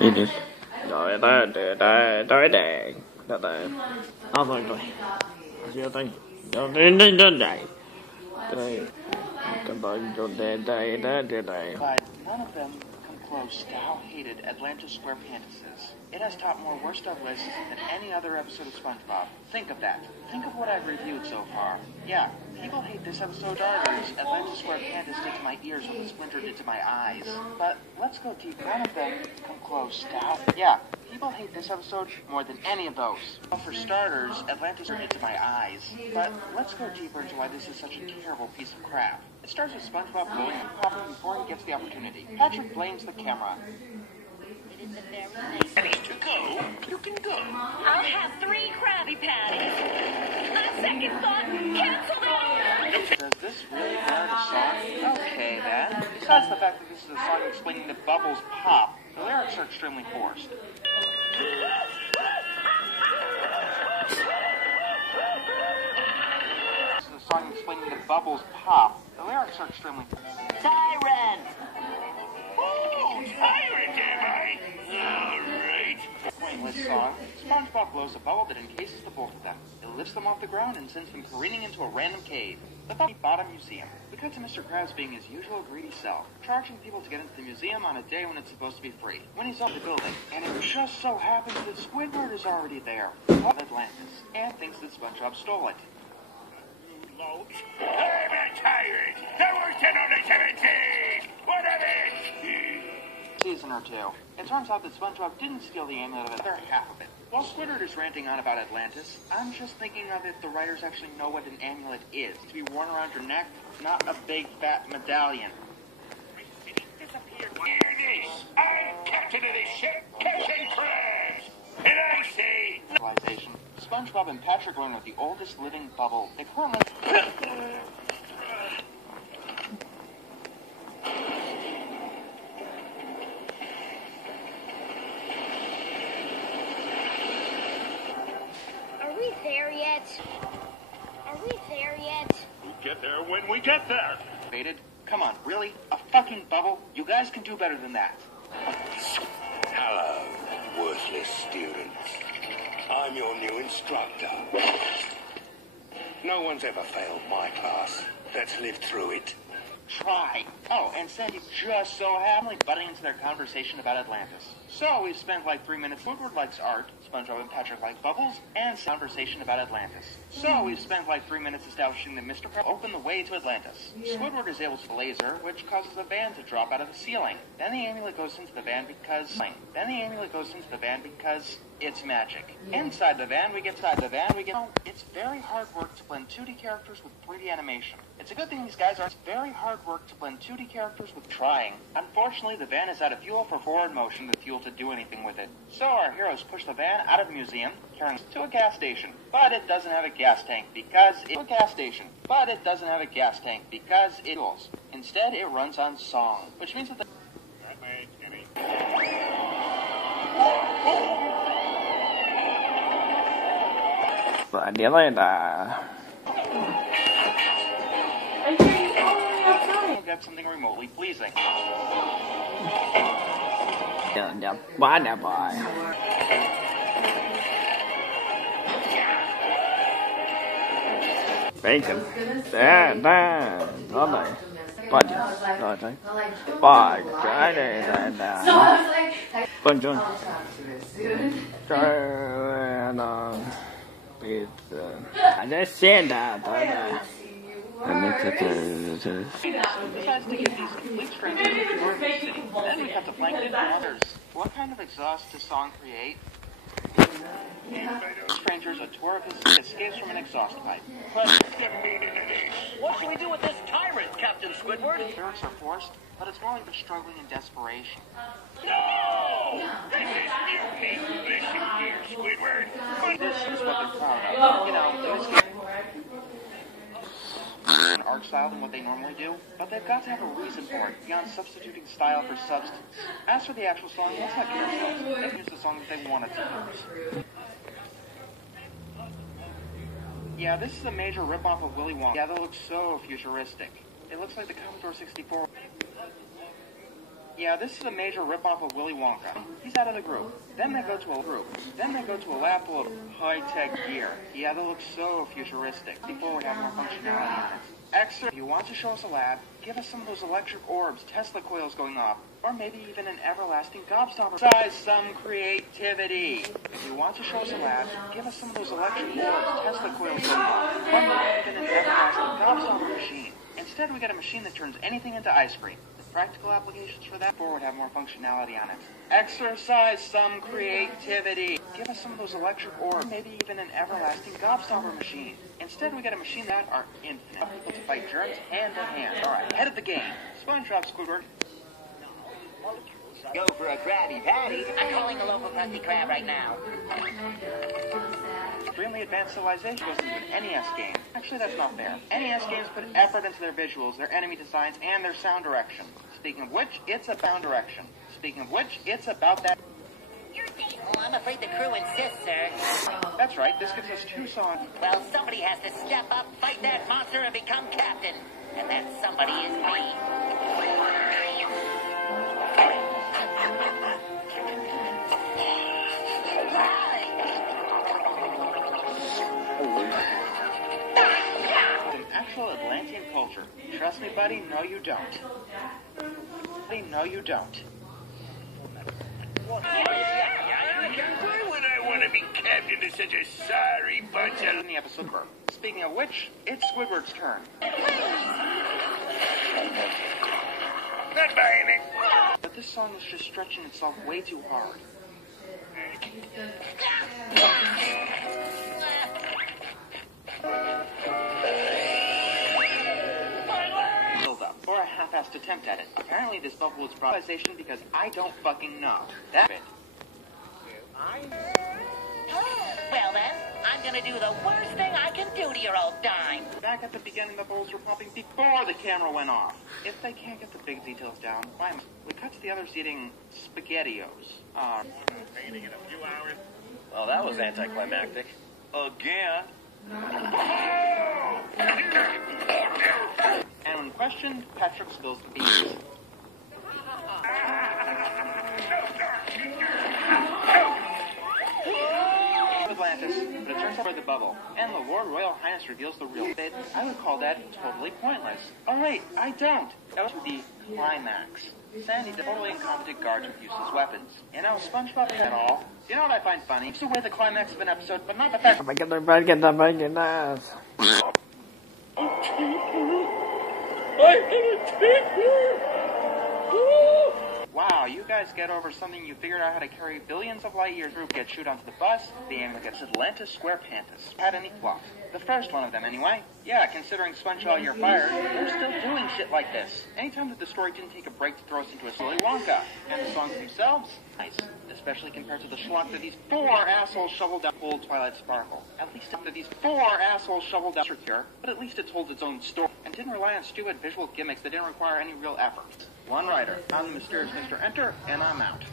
It is. Rồi đây. Không rồi rồi. Chưa đây. Rồi đây. Đây. Come on, đây. But none of them come close to how hated Atlantis SquarePants is. It has topped more worst of lists than any other episode of SpongeBob. Think of that. Think of what I've reviewed so far. Yeah, people hate this episode starters. Atlantis SquarePants did to my ears what the Splinter did to my eyes. But let's go deep. None of them come close to how... Yeah, people hate this episode more than any of those. Well, for starters, Atlantis did to my eyes. But let's go deeper into why this is such a terrible piece of crap. It starts with SpongeBob blowing and popping before he gets the opportunity. Patrick blames the camera. To go, you can go. I'll have 3 Krabby Patties. On second thought, cancel the order. Does this really merit a song? Okay, then. Besides the fact that this is a song explaining that bubbles pop, the lyrics are extremely forced. This is a song explaining that bubbles pop, the lyrics are extremely forced. Tyrant! Oh, tyrant, am I? All right. Pointless song. SpongeBob blows a bubble that encases the both of them. It lifts them off the ground and sends them careening into a random cave. The Bottom Museum. We cut to Mr. Krabs being his usual greedy self, charging people to get into the museum on a day when it's supposed to be free. When he's off the building, and it just so happens that Squidward is already there, of Atlantis, and thinks that SpongeBob stole it. I'm a tyrant. The worst in only 17. What of it? Season or 2. It turns out that SpongeBob didn't steal the amulet of the other half of it. While Squidward is ranting on about Atlantis, I'm just thinking of if the writers actually know what an amulet is. To be worn around your neck, not a big fat medallion. It disappeared. Hear this. I'm captain of this ship, Captain Krabs. And I say... Realization. SpongeBob and Patrick learn of the oldest living bubble. They currently... Are we there yet? We'll get there when we get there. Baited? Come on, really? A fucking bubble? You guys can do better than that. Hello, worthless students. I'm your new instructor. No one's ever failed my class. Let's live through it. Try. Oh, and Sandy just so happily butting into their conversation about Atlantis. So we've spent like 3 minutes. Woodward likes art, SpongeBob and Patrick like bubbles, and conversation about Atlantis. So we've spent like 3 minutes establishing that Mr. Krabs opened the way to Atlantis. Squidward is able to laser, which causes a van to drop out of the ceiling. Then the amulet goes into the van because... it's magic. Inside the van, we get... It's very hard work to blend 2D characters with 3D animation. It's a good thing these guys are... It's very hard work to blend 2D characters with trying. Unfortunately, the van is out of fuel for forward motion, the fuel to do anything with it. So our heroes push the van out of the museum, carrying it to a gas station. But it doesn't have a gas tank because it... fuels. Instead, it runs on song, which means that the... Và điểm này là get something remotely pleasing. nhập quá đẹp rồi. Bacon. Đó này. Rồi đấy. Cái này là phân chân. Cái nó bị I said that. Besides to get these complete strangers into Northern City, then we have to blanket in others. What kind of exhaust does song create? Strangers, a tour of his escapes from an exhaust pipe. But what should we do with this tyrant, Captain Squidward? the lyrics are forced, but it's more like they're struggling in desperation. No! This is mutiny. Listen here, Squidward. This is what they're proud of. You know, this an art style than what they normally do, but they've got to have a reason for it, beyond substituting style for substance. As for the actual song, let's not kid ourselves. They can use the song that they wanted to use. Yeah, this is a major ripoff of Willy Wonka. Yeah, that looks so futuristic. It looks like the Commodore 64. Yeah, this is a major ripoff of Willy Wonka. He's out of the group. Then they go to a group. Then they go to a lab full of high-tech gear. Yeah, that looks so futuristic. Before we have more functionality on it. Extra, if you want to show us a lab, give us some of those electric orbs, Tesla coils going off, or maybe even an everlasting gobstopper. Size some creativity. If you want to show us a lab, give us some of those electric orbs, Tesla coils going off, or maybe even an everlasting gobstopper machine. Instead, we get a machine that turns anything into ice cream. The practical applications for that would have more functionality on it. Exercise some creativity. Give us some of those electric orbs, maybe even an everlasting gobstopper machine. Instead, we get a machine that are infinite. People to fight germs hand in hand. All right, head of the game. SpongeBob, Squidward. Go for a Krabby Patty. I'm calling a local Krusty Krab right now. Extremely advanced civilization goes into an NES game. Actually, that's not fair. NES games put effort into their visuals, their enemy designs, and their sound direction. Speaking of which, it's a sound direction. Speaking of which, it's about that. Oh, I'm afraid the crew insists, sir. That's right, this gives us 2 songs. Well, somebody has to step up, fight that monster, and become captain. And that somebody is me. An actual Atlantean culture. Trust me, buddy, no you don't. Buddy, no you don't. Why would I want to be captain of such a sorry bunch of... In the episode Squidward. Speaking of which, it's Squidward's turn. Not buying it. But this song is just stretching itself way too hard. Build up, or a half-assed attempt at it. Apparently this bubble was improvisation because I don't fucking know. That's it. Well then, I'm gonna do the worst thing I can do to your old dime. Back at the beginning, the bubbles were popping before the camera went off. If they can't get the big details down, why? We cut to the others eating SpaghettiOs. Painting in a few hours. Well, that was anticlimactic. Again. And when questioned, Patrick spills the beans. Atlantis, but it turns out the bubble, and the Lord Royal Highness reveals the real fate. I would call that totally pointless. Oh wait, I don't. That was the climax. Sandy, the totally incompetent guards with useless weapons. You know, SpongeBob at all. You know what I find funny? It's the way the climax of an episode, but not the fact. Wow, you guys get over something you figured out how to carry billions of light years through, get shoot onto the bus, the aim against Atlantis SquarePantis. Had any plot? The first one of them, anyway. Yeah, considering SpongeBob you're fired, we're still doing shit like this. Anytime that the story didn't take a break to throw us into a Willy Wonka. And the songs themselves, nice. Especially compared to the schlock that these 4 assholes shoveled down old Twilight Sparkle. At least that these 4 assholes shoveled down Cure, but at least it told its own story, and didn't rely on stupid visual gimmicks that didn't require any real effort. One writer. I'm the mysterious Mr. Enter, and I'm out.